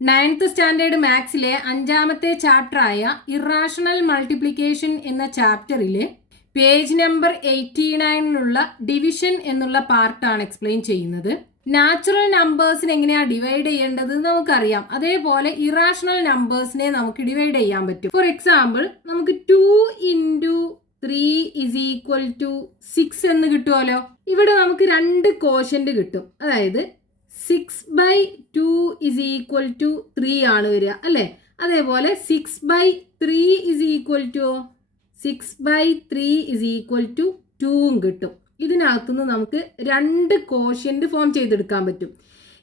9th standard മാത്സിലെ 5ാമത്തെ ചാപ്റ്ററായ irrational multiplication എന്ന ചാപ്റ്ററിലെ page number 89ലുള്ള division എന്നുള്ള പാർട്ടാണ് എക്സ്പ്ലെയിൻ ചെയ്യുന്നത്. നാച്ചുറൽ നമ്പേഴ്സിനെ എങ്ങനെയാണ് ഡിവൈഡ് ചെയ്യേണ്ടത് നമുക്കറിയാം. അതേപോലെ ഇറാഷണൽ നമ്പേഴ്സിനെ നമുക്ക് ഡിവൈഡ് ചെയ്യാൻ പറ്റും. ഫോർ എക്സാമ്പിൾ, നമുക്ക് 2 × 3 = 6 എന്ന് കിട്ടുമല്ലോ. ഇവിടെ നമുക്ക് 2 കോഷ്യന്റ് കിട്ടും. അതായത് 6/2 = 3 ആണ് വരിക അല്ലേ. അതേപോലെ 6/3 = 2 കിട്ടും. ഇതിനകത്തുനിന്ന് നമുക്ക് 2 കോഷ്യന്റ് ഫോം ചെയ്തെടുക്കാൻ പറ്റും.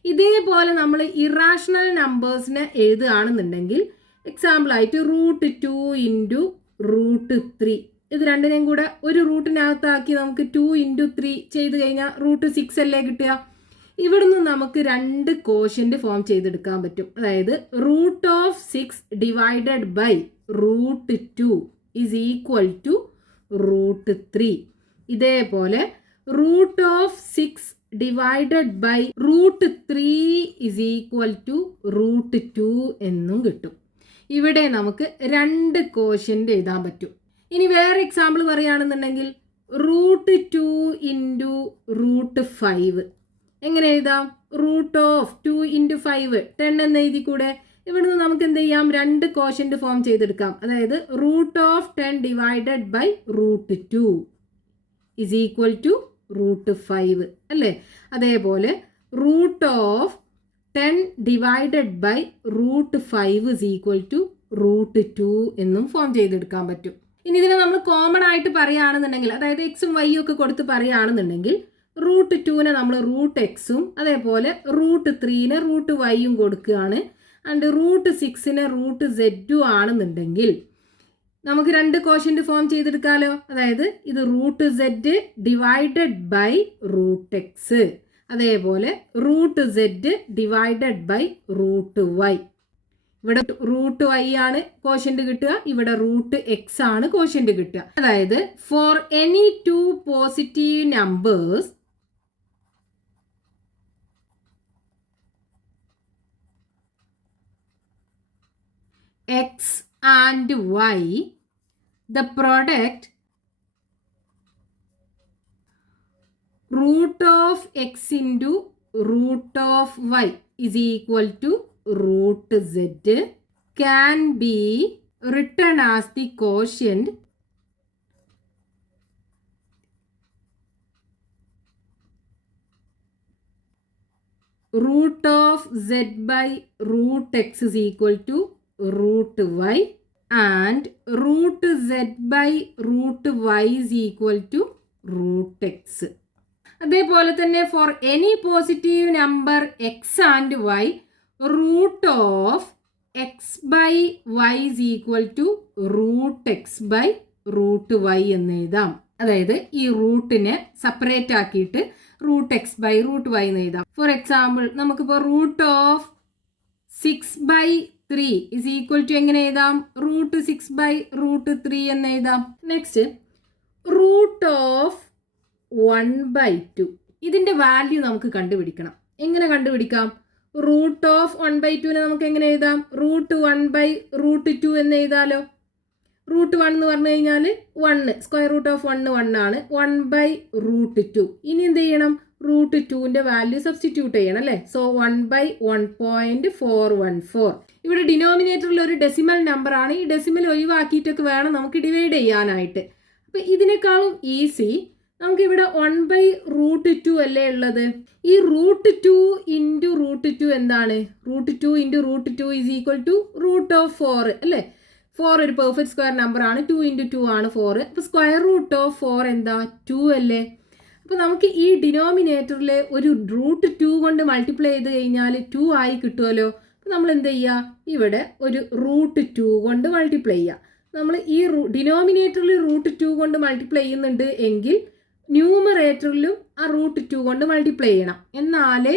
ഇതേപോലെ നമ്മൾ ഇറാഷണൽ നമ്പേഴ്സിനെ എഴുതുകയാണെന്നുണ്ടെങ്കിൽ എക്സാമ്പിൾ ആയിട്ട് √2 × √3 ഇത് രണ്ടിനെയും കൂടെ ഒരു റൂട്ടിനകത്താക്കി നമുക്ക് 2 × 3 ചെയ്ത് കഴിഞ്ഞാൽ √6 അല്ലേ കിട്ടുക. ഇവിടുന്ന് നമുക്ക് 2 കോഷ്യന്റ് ഫോം ചെയ്തെടുക്കാൻ പറ്റും. അതായത് √6 ഡിവൈഡഡ് ബൈ √2 = √3. ഇതേപോലെ √6 ഡിവൈഡഡ് ബൈ √3 = √2 എന്നും കിട്ടും. ഇവിടെ നമുക്ക് 2 കോഷ്യന്റ് എഴുതാൻ പറ്റും. ഇനി വേറെ എക്സാമ്പിൾ പറയുകയാണെന്നുണ്ടെങ്കിൽ √2 × √5 എങ്ങനെ എഴുതാം? √2 × 5 10 എന്ന് എഴുതി കൂടെ. ഇവിടുന്ന് നമുക്ക് എന്ത് ചെയ്യാം? 2 കോഷ്യന്റ് ഫോം ചെയ്തെടുക്കാം. അതായത് √10 ഡിവൈഡഡ് ബൈ √2 = √5 അല്ലേ. അതേപോലെ √10 ഡിവൈഡഡ് ബൈ √5 = √2 എന്നും ഫോം ചെയ്തെടുക്കാൻ പറ്റും. ഇനി ഇതിനെ നമ്മൾ കോമൺ ആയിട്ട് പറയുകയാണെന്നുണ്ടെങ്കിൽ, അതായത് എക്സും വൈയും ഒക്കെ കൊടുത്ത് പറയുകയാണെന്നുണ്ടെങ്കിൽ √2നെ നമ്മൾ √x അതേപോലെ √3നെ √y കൊടുക്കുകയാണ്. ആൻഡ് √6നെ √z ആണെന്നുണ്ടെങ്കിൽ നമുക്ക് 2 കോഷ്യന്റ് ഫോം ചെയ്തെടുക്കാമല്ലോ. അതായത് ഇത് √z ഡിവൈഡഡ് ബൈ √x അതേപോലെ √z ഡിവൈഡഡ് ബൈ √y. ഇവിടെ √y ആണ് കോഷ്യന്റ് കിട്ടുക, ഇവിടെ √x ആണ് കോഷ്യന്റ് കിട്ടുക. അതായത് for any 2 positive numbers x and y, the product √x × √y = √z can be written as the quotient √z/√x = √y and √z/√y = √x. അതേപോലെ തന്നെ for any positive number x and y, √x/y = √x/√y എന്ന് എഴുതാം. അതായത് ഈ റൂട്ടിനെ separate ആക്കിയിട്ട് √x/√y എന്ന് എഴുതാം. For example, നമുക്കിപ്പോൾ √6/3 = എങ്ങനെ എഴുതാം? √6/√3 എന്ന് എഴുതാം. നെക്സ്റ്റ് √1/2 ഇതിന്റെ വാല്യൂ നമുക്ക് കണ്ടുപിടിക്കണം. എങ്ങനെ കണ്ടുപിടിക്കാം? √1/2നെ നമുക്ക് എങ്ങനെ എഴുതാം? √1/√2 എന്ന് എഴുതാലോ. √1 എന്ന് പറഞ്ഞു കഴിഞ്ഞാൽ 1, √1 ആണ്. 1/√2. ഇനി എന്ത് ചെയ്യണം? √2ന്റെ വാല്യൂ സബ്സ്റ്റിറ്റ്യൂട്ട് ചെയ്യണം അല്ലേ. സോ 1/1.414. ഇവിടെ ഡിനോമിനേറ്ററിൽ ഒരു ഡെസിമൽ നമ്പർ ആണ്. ഈ ഡെസിമൽ ഒഴിവാക്കിയിട്ടൊക്കെ വേണം നമുക്ക് ഡിവൈഡ് ചെയ്യാനായിട്ട്. അപ്പം ഇതിനേക്കാളും ഈസി നമുക്ക് ഇവിടെ 1/√2 അല്ലേ ഉള്ളത്. ഈ √2 × √2 എന്താണ്? √2 × √2 = √4 അല്ലേ. 4 ഒരു പെർഫെക്റ്റ് സ്ക്വയർ നമ്പർ ആണ്. 2 × 2 ആണ് 4. അപ്പോൾ √4 എന്താ? 2 അല്ലേ. അപ്പോൾ നമുക്ക് ഈ ഡിനോമിനേറ്ററിൽ ഒരു √2 കൊണ്ട് മൾട്ടിപ്ലൈ ചെയ്ത് കഴിഞ്ഞാൽ 2 ആയി കിട്ടുമല്ലോ. അപ്പോൾ നമ്മൾ എന്ത് ചെയ്യുക? ഇവിടെ ഒരു √2 കൊണ്ട് മൾട്ടിപ്ലൈ ചെയ്യുക. നമ്മൾ ഈ ഡിനോമിനേറ്ററിൽ √2 കൊണ്ട് മൾട്ടിപ്ലൈ ചെയ്യുന്നുണ്ട് എങ്കിൽ ന്യൂമറേറ്ററിലും ആ √2 കൊണ്ട് മൾട്ടിപ്ലൈ ചെയ്യണം. എന്നാലേ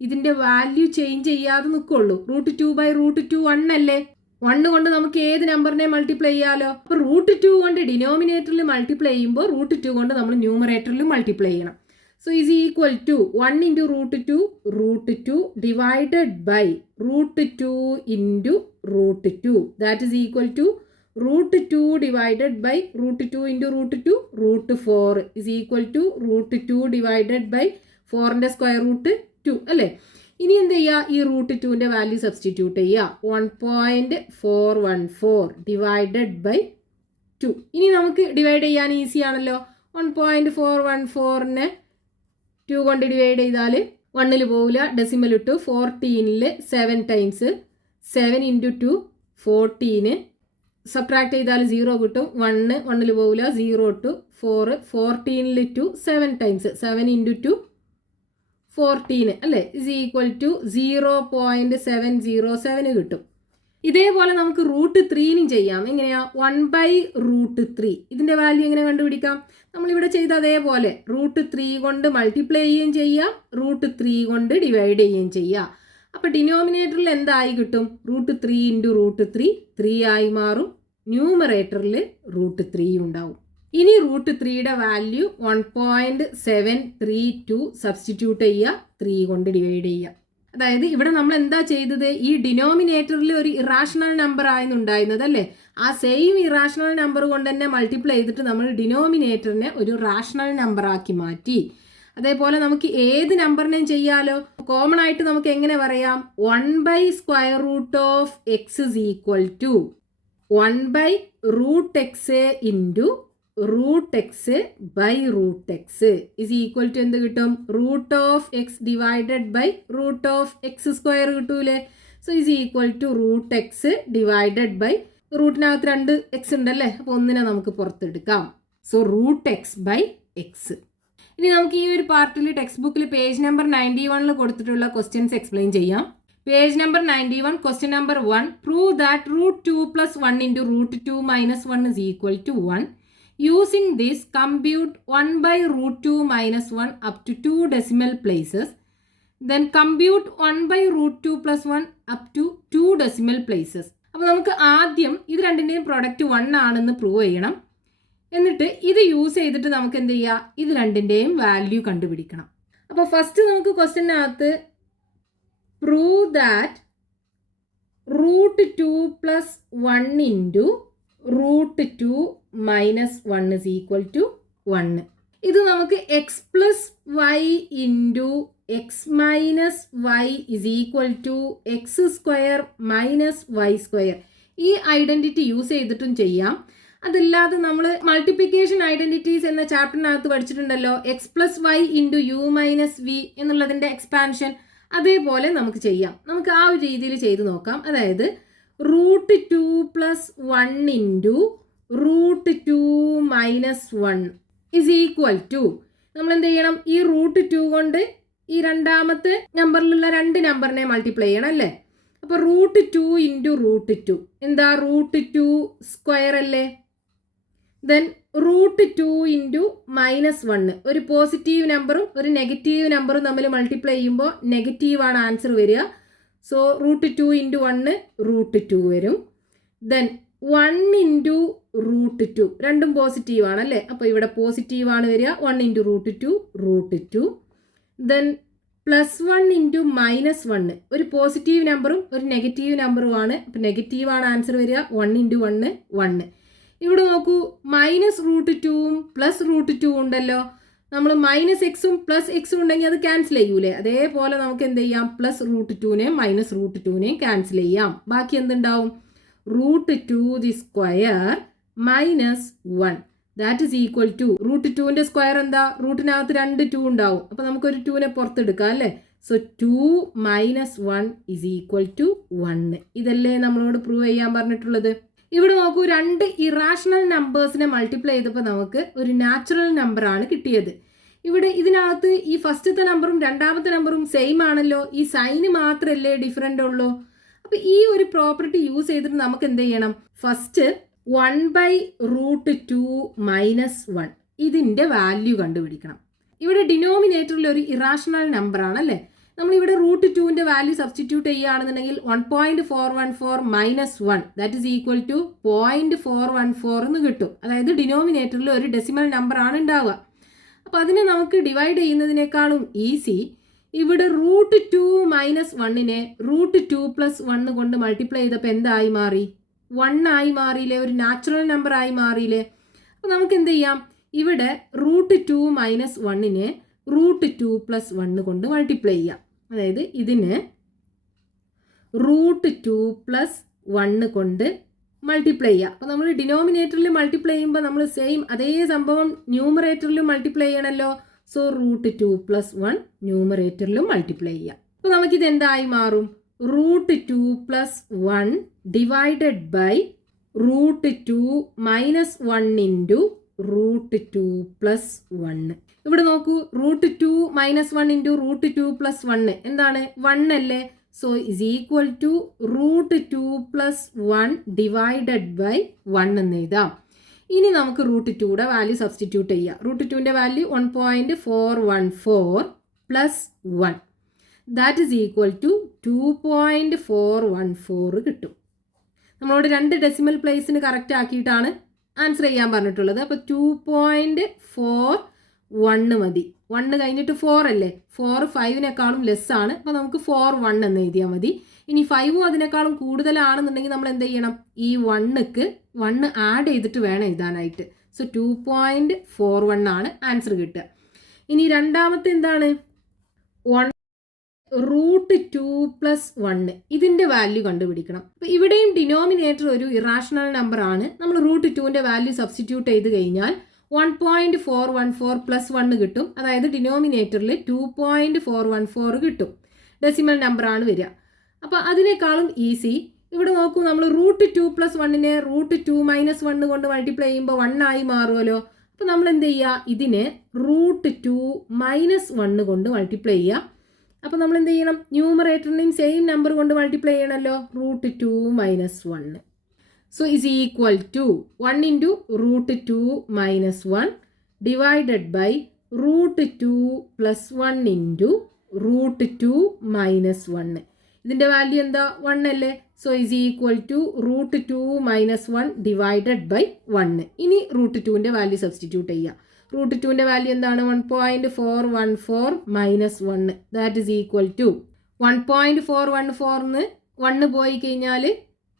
ഇതിൻ്റെ വാല്യൂ ചേഞ്ച് ചെയ്യാതെ നിൽക്കുള്ളൂ. √2/√2 1 അല്ലേ. 1 കൊണ്ട് നമുക്ക് ഏത് നമ്പറിനെ മൾട്ടിപ്ലൈ ചെയ്യാലോ. അപ്പോൾ √2 കൊണ്ട് ഡിനോമിനേറ്ററിൽ മൾട്ടിപ്ലൈ ചെയ്യുമ്പോൾ √2 കൊണ്ട് നമ്മൾ ന്യൂമറേറ്ററിൽ മൾട്ടിപ്ലൈ ചെയ്യണം. So is equal to 1 into root 2 divided by root 2 into root 2. That is equal to root 2 divided by root 2 into root 2, root 4 is equal to root 2 divided by 4 ന്റെ സ്ക്വയർ റൂട്ട് 2 അല്ലേ. ഇനി എന്ത് ചെയ്യുക, ഈ root 2ന്റെ value substitute ചെയ്യുക. 1.414 divided by 2. ഇനി നമുക്ക് divide ചെയ്യാൻ ഈസി ആണല്ലോ. 1.414നെ 2 കൊണ്ട് ഡിവൈഡ് ചെയ്താൽ 1ൽ പോവില്ല, ഡെസിമൽ ഇട്ടു. 14ൽ 7 ടൈംസ് 7 ഇൻറ്റു 2 14. സബ്ട്രാക്ട് ചെയ്താൽ 0 കിട്ടും. 1ൽ പോവില്ല, 0 ടു 4. 14ൽ 2 7 ടൈംസ് 7 ഇൻറ്റു 2 14 അല്ലേ, ഇസ് ഈക്വൽ ടു 0.707 കിട്ടും. ഇതേപോലെ നമുക്ക് റൂട്ട് 3നും ചെയ്യാം. എങ്ങനെയാ, 1/√3. ഇതിൻ്റെ വാല്യൂ എങ്ങനെ കണ്ടുപിടിക്കാം? നമ്മളിവിടെ ചെയ്ത അതേപോലെ റൂട്ട് 3 കൊണ്ട് മൾട്ടിപ്ലൈ ചെയ്യുകയും ചെയ്യാം, റൂട്ട് 3 കൊണ്ട് ഡിവൈഡ് ചെയ്യുകയും ചെയ്യാം. അപ്പോൾ ഡിനോമിനേറ്ററിൽ എന്തായി കിട്ടും? റൂട്ട് 3 ഇൻറ്റു റൂട്ട് 3 3 ആയി മാറും. ന്യൂമറേറ്ററിൽ റൂട്ട് 3 ഉണ്ടാവും. ഇനി റൂട്ട് 3യുടെ വാല്യൂ 1.732 സബ്സ്റ്റിറ്റ്യൂട്ട് ചെയ്യുക, 3 കൊണ്ട് ഡിവൈഡ് ചെയ്യുക. അതായത് ഇവിടെ നമ്മൾ എന്താ ചെയ്തത്, ഈ ഡിനോമിനേറ്ററിൽ ഒരു ഇറാഷണൽ നമ്പർ ആയിരുന്നുണ്ടായിരുന്നത് അല്ലേ, ആ സെയിം ഇറാഷണൽ നമ്പർ കൊണ്ട് തന്നെ മൾട്ടിപ്ലൈ ചെയ്തിട്ട് നമ്മൾ ഡിനോമിനേറ്ററിനെ ഒരു റാഷണൽ നമ്പർ ആക്കി മാറ്റി. അതേപോലെ നമുക്ക് ഏത് നമ്പറിനെയും ചെയ്യാലോ. കോമൺ ആയിട്ട് നമുക്ക് എങ്ങനെ പറയാം, 1/√(x) is equal to 1/√x into √x by √x is equal to എന്ത് കിട്ടും, √(x) divided by √(x²) കിട്ടൂലേ. So is equal to √x divided by റൂട്ടിനകത്ത് 2 x ഉണ്ടല്ലേ, അപ്പോൾ ഒന്നിനെ നമുക്ക് പുറത്തെടുക്കാം. So √x by x. ഇനി നമുക്ക് ഈ ഒരു പാർട്ടിൽ ടെക്സ്റ്റ് ബുക്കിൽ പേജ് നമ്പർ 91 കൊടുത്തിട്ടുള്ള ക്വസ്റ്റ്യൻസ് എക്സ്പ്ലെയിൻ ചെയ്യാം. Page number 91, question number 1. Prove that √2 + 1 into √2 - 1 is equal to 1. Using this, compute 1/√2 - 1 up to 2 decimal places. Then compute 1/√2 + 1 up to 2 decimal places. അപ്പോൾ നമുക്ക് ആദ്യം ഇത് രണ്ടിൻ്റെയും പ്രോഡക്റ്റ് 1 ആണെന്ന് പ്രൂവ് ചെയ്യണം. എന്നിട്ട് ഇത് യൂസ് ചെയ്തിട്ട് നമുക്ക് എന്ത് ചെയ്യുക, ഇത് രണ്ടിൻ്റെയും വാല്യൂ കണ്ടുപിടിക്കണം. അപ്പോൾ ഫസ്റ്റ് നമുക്ക് ക്വസ്റ്റ്യനകത്ത് prove that √2 + 1 into √2 - 1 is equal to 1. ഇത് നമുക്ക് x + y into x - y is equal to x² - y². ഈ ഐഡൻറ്റിറ്റി യൂസ് ചെയ്തിട്ടും ചെയ്യാം. അതല്ലാതെ നമ്മൾ മൾട്ടിപ്ലിക്കേഷൻ ഐഡൻറ്റിറ്റീസ് എന്ന ചാപ്റ്ററിനകത്ത് പഠിച്ചിട്ടുണ്ടല്ലോ, x + y into u - v എന്നുള്ളതിൻ്റെ എക്സ്പാൻഷൻ. അതേപോലെ നമുക്ക് ചെയ്യാം. നമുക്ക് ആ ഒരു രീതിയിൽ ചെയ്ത് നോക്കാം. അതായത് √2 + 1 into √2 - 1 is equal to, നമ്മൾ എന്ത് ചെയ്യണം, ഈ √2 കൊണ്ട് ഈ രണ്ടാമത്തെ നമ്പറിലുള്ള 2 നമ്പറിനെ മൾട്ടിപ്ലൈ ചെയ്യണം അല്ലേ. അപ്പോൾ √2 into √2 എന്താ, √2² അല്ലേ. ദെൻ √2 into -1, ഒരു പോസിറ്റീവ് നമ്പറും ഒരു നെഗറ്റീവ് നമ്പറും തമ്മിൽ മൾട്ടിപ്ലൈ ചെയ്യുമ്പോൾ നെഗറ്റീവാണ് ആൻസർ വരിക. സോ √2 into 1 √2 വരും. ദെൻ 1 into √2, രണ്ടും പോസിറ്റീവ് ആണല്ലേ, അപ്പോൾ ഇവിടെ പോസിറ്റീവ് ആണ് വരിക. 1 into √2 √2. ദെൻ +1 into -1, ഒരു പോസിറ്റീവ് നമ്പറും ഒരു നെഗറ്റീവ് നമ്പറുമാണ്, അപ്പോൾ നെഗറ്റീവാണ് ആൻസർ വരിക. 1 into 1 1. ഇവിടെ നോക്കൂ, -√2ഉം +√2 ഉണ്ടല്ലോ. നമ്മൾ -x-ഉം +x-ഉം ഉണ്ടെങ്കിൽ അത് ക്യാൻസൽ ചെയ്യൂലേ. അതേപോലെ നമുക്ക് എന്ത് ചെയ്യാം, +√2നെയും -√2നെയും ക്യാൻസൽ ചെയ്യാം. ബാക്കി എന്തുണ്ടാവും, √2 square -1 that is equal to √2ന്റെ സ്ക്വയർ എന്താ, റൂട്ടിനകത്ത് 2 2 ഉണ്ടാവും. അപ്പോൾ നമുക്കൊരു 2നെ പുറത്തെടുക്കാം അല്ലേ. So 2 - 1 is equal to 1. ഇതല്ലേ നമ്മളോട് പ്രൂവ് ചെയ്യാൻ പറഞ്ഞിട്ടുള്ളത്. ഇവിടെ നോക്കൂ, 2 ഇറാഷണൽ നമ്പേഴ്സിനെ മൾട്ടിപ്ലൈ ചെയ്തപ്പോൾ നമുക്ക് ഒരു നാച്ചുറൽ നമ്പറാണ് കിട്ടിയത്. ഇവിടെ ഇതിനകത്ത് ഈ ഫസ്റ്റത്തെ നമ്പറും രണ്ടാമത്തെ നമ്പറും സെയിം ആണല്ലോ, ഈ സൈന് മാത്രമല്ലേ ഡിഫറൻ്റ് ഉള്ളൂ. അപ്പോൾ ഈ ഒരു പ്രോപ്പർട്ടി യൂസ് ചെയ്തിട്ട് നമുക്ക് എന്ത് ചെയ്യണം, ഫസ്റ്റ് 1/√2 - 1 ഇതിൻ്റെ വാല്യൂ കണ്ടുപിടിക്കണം. ഇവിടെ ഡിനോമിനേറ്ററിൽ ഒരു ഇറാഷണൽ നമ്പർ ആണല്ലേ. നമ്മളിവിടെ √2ന്റെ വാല്യൂ സബ്സ്റ്റിറ്റ്യൂട്ട് ചെയ്യുകയാണെന്നുണ്ടെങ്കിൽ 1.414 - 1 ദാറ്റ് ഈസ് ഈക്വൽ ടു 0.414 എന്ന് കിട്ടും. അതായത് ഡിനോമിനേറ്ററിൽ ഒരു ഡെസിമൽ നമ്പർ ആണ് ഉണ്ടാവുക. അപ്പോൾ അതിനെ നമുക്ക് ഡിവൈഡ് ചെയ്യുന്നതിനേക്കാളും ഈസി ഇവിടെ √2 - 1നെ √2 + 1 കൊണ്ട് മൾട്ടിപ്ലൈ ചെയ്തപ്പോൾ എന്തായി മാറി? 1 ആയി മാറിയില്ലേ? ഒരു നാച്ചുറൽ നമ്പർ ആയി മാറിയില്ലേ? അപ്പോൾ നമുക്ക് എന്ത് ചെയ്യാം? ഇവിടെ √2 - 1നെ √2 + 1 കൊണ്ട് മൾട്ടിപ്ലൈ ചെയ്യാം. അതായത് ഇതിന് √2 + 1 കൊണ്ട് മൾട്ടിപ്ലൈ ചെയ്യുക. അപ്പോൾ നമ്മൾ ഡിനോമിനേറ്ററിൽ മൾട്ടിപ്ലൈ ചെയ്യുമ്പോൾ നമ്മൾ സെയിം അതേ സംഭവം ന്യൂമറേറ്ററിലും മൾട്ടിപ്ലൈ ചെയ്യണമല്ലോ. സോ √2 + 1 ന്യൂമറേറ്ററിലും മൾട്ടിപ്ലൈ ചെയ്യാം. അപ്പോൾ നമുക്കിത് എന്തായി മാറും? √2 + 1 ഡിവൈഡഡ് ബൈ √2 - 1 ഇൻറ്റു √2 + 1. ഇവിടെ നോക്കൂ, √2 - 1 ഇൻറ്റു √2 + 1 എന്താണ്? 1 അല്ലേ? So is equal to √2 + 1 divided by 1 എന്ന് എഴുതാം. ഇനി നമുക്ക് √2യുടെ വാല്യൂ സബ്സ്റ്റിറ്റ്യൂട്ട് ചെയ്യാം. √2ൻ്റെ value 1.414 + 1 that is equal to 2.414 കിട്ടും. നമ്മളോട് 2 ഡെസിമൽ പ്ലേസിന് കറക്റ്റ് ആക്കിയിട്ടാണ് ആൻസർ ചെയ്യാൻ പറഞ്ഞിട്ടുള്ളത്. അപ്പോൾ 2.41 മതി. 1 കഴിഞ്ഞിട്ട് 4 അല്ലേ? 4 5നേക്കാളും ലെസ്സാണ്. അപ്പോൾ നമുക്ക് 41 എന്ന് എഴുതിയാൽ മതി. ഇനി 5ഉം അതിനേക്കാളും കൂടുതലാണെന്നുണ്ടെങ്കിൽ നമ്മൾ എന്ത് ചെയ്യണം? ഈ 1ക്ക് 1 ആഡ് ചെയ്തിട്ട് വേണം എഴുതാനായിട്ട്. സോ 2.41 ആണ് ആൻസർ കിട്ടുക. ഇനി രണ്ടാമത്തെ എന്താണ്? √2 + 1 ഇതിൻ്റെ വാല്യൂ കണ്ടുപിടിക്കണം. അപ്പോൾ ഇവിടെയും ഡിനോമിനേറ്റർ ഒരു ഇറാഷണൽ നമ്പർ ആണ്. നമ്മൾ √2ൻ്റെ വാല്യൂ സബ്സ്റ്റിറ്റ്യൂട്ട് ചെയ്ത് കഴിഞ്ഞാൽ 1.414 + 1 കിട്ടും. അതായത് ഡിനോമിനേറ്ററിൽ 2.414 കിട്ടും. ഡെസിമൽ നമ്പർ ആണ് വരിക. അപ്പോൾ അതിനേക്കാളും ഈസി ഇവിടെ നോക്കൂ, നമ്മൾ √2 + 1നെ √2 - 1 കൊണ്ട് മൾട്ടിപ്ലൈ ചെയ്യുമ്പോൾ 1 ആയി മാറുമല്ലോ. അപ്പോൾ നമ്മൾ എന്ത് ചെയ്യുക? ഇതിനെ √2 - 1 കൊണ്ട് മൾട്ടിപ്ലൈ ചെയ്യുക. അപ്പോൾ നമ്മൾ എന്ത് ചെയ്യണം? ന്യൂമറേറ്ററിനെയും സെയിം നമ്പർ കൊണ്ട് മൾട്ടിപ്ലൈ ചെയ്യണമല്ലോ. √2 - 1. So is equal to 1 into √2 - 1 divided by √2 + 1 into √2 - 1. ഇതിൻ്റെ വാല്യൂ എന്താ? 1 അല്ലേ? So is equal to √2 - 1 divided by 1. ഇനി √2ൻ്റെ വാല്യൂ സബ്സ്റ്റിറ്റ്യൂട്ട് ചെയ്യുക. √2ൻ്റെ വാല്യൂ എന്താണ്? 1.414 - 1 ദാറ്റ് ഈസ് ഈക്വൽ ടു 1.414 1 പോയി കഴിഞ്ഞാൽ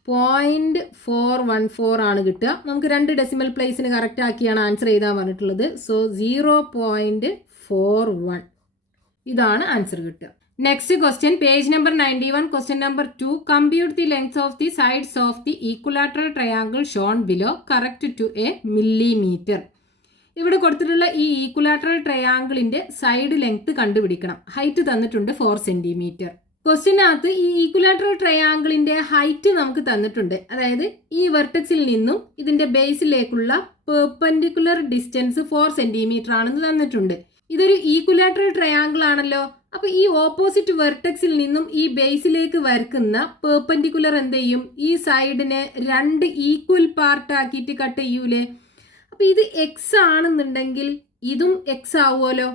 0.414 ആണ് കിട്ടുക. നമുക്ക് 2 ഡെസിമൽ പ്ലേസിന് കറക്റ്റ് ആക്കിയാണ് ആൻസർ ചെയ്താൽ പറഞ്ഞിട്ടുള്ളത്. സോ 0.41 ഇതാണ് ആൻസർ കിട്ടുക. Next question, page number 91, question number 2. Compute the length of the sides of the equilateral triangle shown below correct to a millimetre. ഇവിടെ കൊടുത്തിട്ടുള്ള ഈ ഈക്വലാറ്ററൽ ട്രയാങ്കിളിന്റെ സൈഡ് ലെങ്ത് കണ്ടുപിടിക്കണം. ഹൈറ്റ് തന്നിട്ടുണ്ട് 4 സെന്റിമീറ്റർ. ക്വസ്റ്റ്യനകത്ത് ഈ ഈക്വലാറ്ററൽ ട്രയാങ്കിളിന്റെ ഹൈറ്റ് നമുക്ക് തന്നിട്ടുണ്ട്. അതായത് ഈ വെർട്ടെക്സിൽ നിന്നും ഇതിന്റെ ബേസിലേക്കുള്ള പെർപെൻഡിക്കുലർ ഡിസ്റ്റൻസ് 4 സെന്റിമീറ്റർ ആണെന്ന് തന്നിട്ടുണ്ട്. ഇതൊരു ഈക്വലാറ്ററൽ ട്രയാങ്കിൾ ആണല്ലോ. അപ്പൊ ഈ ഓപ്പോസിറ്റ് വെർട്ടെക്സിൽ നിന്നും ഈ ബേസിലേക്ക് വരക്കുന്ന പെർപെൻഡിക്കുലർ എന്ത് ചെയ്യും? ഈ സൈഡിനെ 2 ഈക്വൽ പാർട്ട് ആക്കിയിട്ട് കട്ട് ചെയ്യൂലേ? അപ്പൊ ഇത് എക്സ് ആണെന്നുണ്ടെങ്കിൽ ഇതും എക്സ് ആവുമല്ലോ.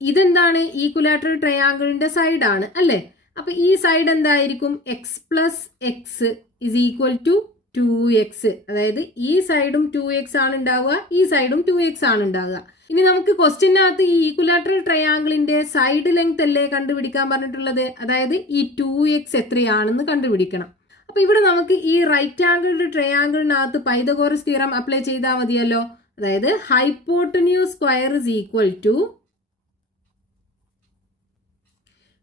ഇതെന്താണ്? ഈക്വലാറ്ററൽ ട്രയാങ്കിളിന്റെ സൈഡാണ് അല്ലേ? അപ്പൊ ഈ സൈഡ് എന്തായിരിക്കും? X plus x is equal to 2x. അതായത് ഈ സൈഡും 2x ആണ് ഉണ്ടാവുക, ഈ സൈഡും 2x ആണ് ഉണ്ടാവുക. ഇനി നമുക്ക് ക്വസ്റ്റ്യനകത്ത് ഈ ഈക്വലാറ്ററൽ ട്രയാങ്കിളിന്റെ സൈഡ് ലെങ്ത് അല്ലേ കണ്ടുപിടിക്കാൻ പറഞ്ഞിട്ടുള്ളത്. അതായത് ഈ 2x എത്രയാണെന്ന് കണ്ടുപിടിക്കണം. അപ്പൊ ഇവിടെ നമുക്ക് ഈ റൈറ്റ് ആംഗിൾഡ് ട്രയാങ്കിളിനകത്ത് പൈതഗോറസ് തിയറം അപ്ലൈ ചെയ്താൽ മതിയല്ലോ. അതായത് hypotenuse square is equal to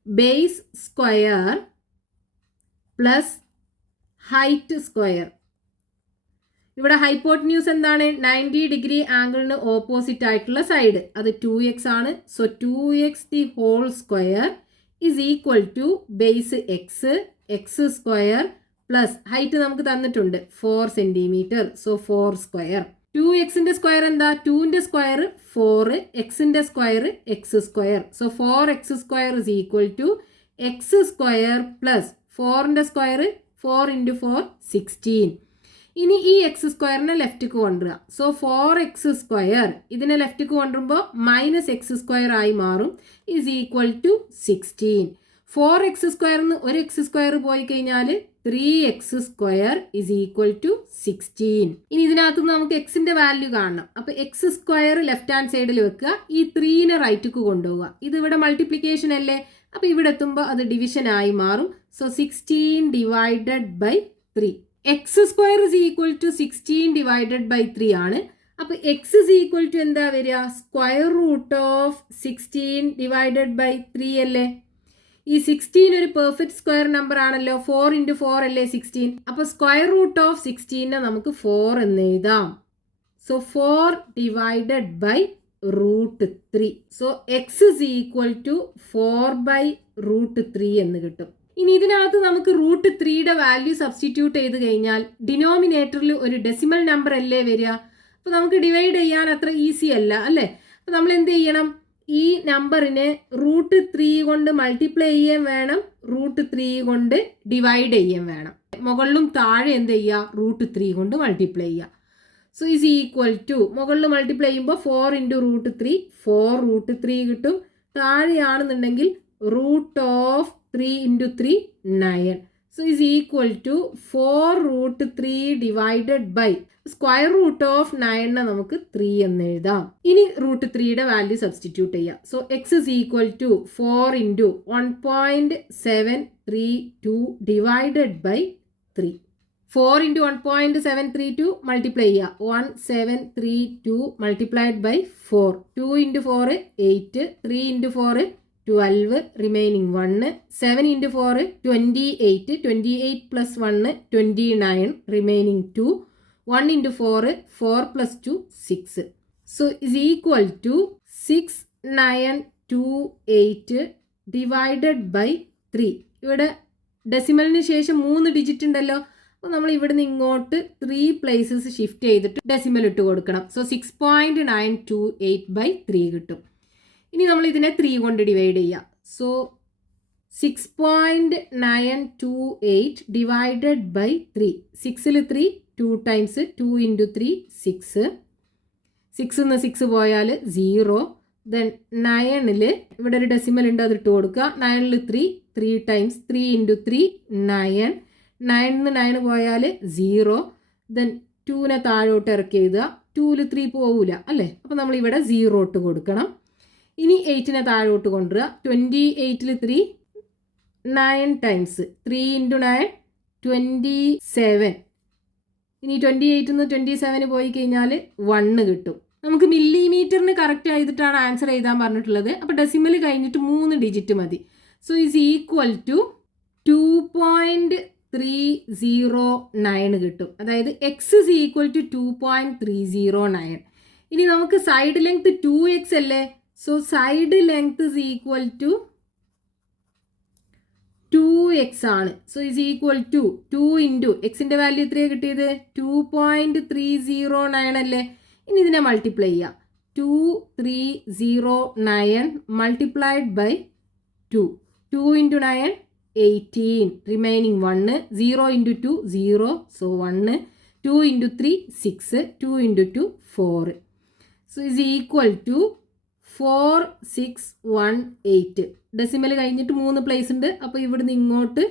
base square plus height square. ഇവിടെ ഹൈപ്പോട്ടന്യൂസ് എന്താണ്? 90 ഡിഗ്രി ആംഗിളിന് ഓപ്പോസിറ്റ് ആയിട്ടുള്ള സൈഡ്, അത് 2x ആണ്. So 2x the whole square is equal to base x square plus height നമുക്ക് തന്നിട്ടുണ്ട് 4 സെന്റിമീറ്റർ. So 4 square. 2xന്റെ square എന്താ? 2ന്റെ സ്ക്വയർ 4, എക്സിന്റെ square x square. So 4x square is equal to x square plus 4ന്റെ square 4 into 4 16. ഇനി ഈ X സ്ക്വയറിനെ ലെഫ്റ്റിക്ക് കൊണ്ടുവരിക. സോ 4x സ്ക്വയർ ഇതിനെ ലെഫ്റ്റിക്ക് കൊണ്ടുവരുമ്പോൾ -x സ്ക്വയർ ആയി മാറും, ഈസ് ഈക്വൽ ടു 16. 4x സ്ക്വയറിന് ഒരു എക്സ് സ്ക്വയർ പോയി കഴിഞ്ഞാൽ 3x² is equal to 16. ഇനി ഇതിനകത്ത് നമുക്ക് എക്സിന്റെ വാല്യൂ കാണണം. അപ്പൊ x² ലെഫ്റ്റ് ഹാൻഡ് സൈഡിൽ വെക്കുക, ഈ 3നെ റൈറ്റിക്ക് കൊണ്ടുപോവുക. ഇത് ഇവിടെ മൾട്ടിപ്ലിക്കേഷൻ അല്ലേ, അപ്പൊ ഇവിടെ എത്തുമ്പോൾ അത് ഡിവിഷൻ ആയി മാറും. So 16 divided by 3. x² is equal to 16 divided by 3 ആണ്. അപ്പൊ x is equal to എന്താ വരിക, square root of 16 divided by 3 അല്ലേ. ഈ 16 ഒരു പെർഫെക്റ്റ് സ്ക്വയർ നമ്പർ ആണല്ലോ, 4 × 4 അല്ലേ 16. അപ്പോൾ സ്ക്വയർ റൂട്ട് ഓഫ് 16നെ നമുക്ക് 4 എന്ന് എഴുതാം. So 4 divided by √3. So x is equal to 4/√3 എന്ന് കിട്ടും. ഇനി ഇതിനകത്ത് നമുക്ക് √3യുടെ വാല്യൂ സബ്സ്റ്റിറ്റ്യൂട്ട് ചെയ്ത് കഴിഞ്ഞാൽ ഡിനോമിനേറ്ററിൽ ഒരു ഡെസിമൽ നമ്പർ അല്ലേ വരിക. അപ്പോൾ നമുക്ക് ഡിവൈഡ് ചെയ്യാൻ അത്ര ഈസി അല്ല അല്ലേ. അപ്പോൾ നമ്മൾ എന്ത് ചെയ്യണം, ഈ നമ്പറിനെ √3 കൊണ്ട് മൾട്ടിപ്ലൈ ചെയ്യാൻ വേണം, √3 കൊണ്ട് ഡിവൈഡ് ചെയ്യാൻ വേണം. മുകളിലും താഴെ എന്ത് ചെയ്യുക, √3 കൊണ്ട് മൾട്ടിപ്ലൈ ചെയ്യുക. സോ ഈസ് ഈക്വൽ ടു, മുകളിൽ മൾട്ടിപ്ലൈ ചെയ്യുമ്പോൾ 4 × √3 4√3 കിട്ടും. താഴെയാണെന്നുണ്ടെങ്കിൽ √3 × 3 9. So is equal to 4√3 divided by square root of 9നെ നമുക്ക് 3 എന്ന് എഴുതാം. ഇനി √3യുടെ വാല്യൂ സബ്സ്റ്റിറ്റ്യൂട്ട് ചെയ്യാം. So x is equal to 4 × 1.732 divided by 3. 4 × 1.732 multiply ചെയ്യുക, 1732 multiplied by 4. 2 × 4 8, 3 × 4 12, remaining 1, 7 × 4 28, 28 + 1 29, remaining 2, 1 × 4 4 + 2 6. So is equal to 6928 divided by 3. ഇവിടെ ഡെസിമലിന് ശേഷം 3 ഡിജിറ്റ് ഉണ്ടല്ലോ. അപ്പോൾ നമ്മൾ ഇവിടുന്ന് ഇങ്ങോട്ട് 3 പ്ലേസസ് ഷിഫ്റ്റ് ചെയ്തിട്ട് ഡെസിമൽ ഇട്ട് കൊടുക്കണം. സോ 6.928/3 കിട്ടും. ഇനി നമ്മൾ ഇതിനെ 3 കൊണ്ട് ഡിവൈഡ് ചെയ്യാം. So 6.928 divided by 3. 6ൽ 3 2 ടൈംസ്, 2 × 3 6. 6 ന്ന് 6 പോയാൽ 0. ദെൻ 9ൽ ഇവിടെ ഒരു ഡെസിമൽ ഉണ്ട്, അത് ഇട്ട് കൊടുക്കുക. 9ൽ 3 ടൈംസ്, 3 × 3 9. 9 ന്ന് 9 പോയാൽ 0. ദെൻ 2നെ താഴോട്ട് ഇറക്കി എഴുതുക. 2ൽ 3 പോവില്ല അല്ലേ, അപ്പോൾ നമ്മൾ ഇവിടെ 0 ഇട്ട് കൊടുക്കണം. ഇനി 8നെ താഴോട്ട് കൊണ്ടുവരിക. 28ൽ 3 9 ടൈംസ്, 3 × 9 27. ഇനി 28 ന്ന് 27 പോയി കഴിഞ്ഞാൽ 1 കിട്ടും. നമുക്ക് മില്ലിമീറ്ററിന് കറക്റ്റ് ചെയ്തിട്ടാണ് ആൻസർ എഴുതാൻ പറഞ്ഞിട്ടുള്ളത്. അപ്പോൾ ഡെസിമൽ കഴിഞ്ഞിട്ട് 3 ഡിജിറ്റ് മതി. സോ ഈസ് ഈക്വൽ ടു 2.309 കിട്ടും. അതായത് എക്സ് ഇസ് ഈക്വൽ ടു 2.309. ഇനി നമുക്ക് സൈഡ് ലെങ്ത് 2x അല്ലേ. So side length is equal to 2x ആണ്. സോ ഈസ് ഈക്വൽ ടു 2 × എക്സിൻ്റെ വാല്യൂ എത്രയാണ് കിട്ടിയത്, 2.309 അല്ലേ. ഇനി ഇതിനെ മൾട്ടിപ്ലൈ ചെയ്യാം. 2309 multiplied by 2. 2 × 9 18, remaining 1. 0 × 2 0, so 1. 2 × 3 6, 2 × 2 4. So is equal to 4618. Decimal കഴിഞ്ഞിട്ട് 3 പ്ലേസ് ഉണ്ട്. അപ്പോൾ ഇവിടുന്ന് ഇങ്ങോട്ട്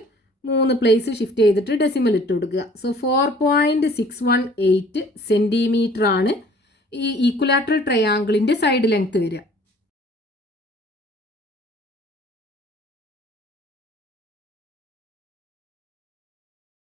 3 പ്ലേസ് ഷിഫ്റ്റ് ചെയ്തിട്ട് ഡെസിമൽ ഇട്ട് കൊടുക്കുക. സോ 4.618 സെൻറ്റിമീറ്റർ ആണ് ഈ ഈക്വലാറ്ററൽ ട്രയാങ്കിളിൻ്റെ സൈഡ് ലെങ്ത് വരിക.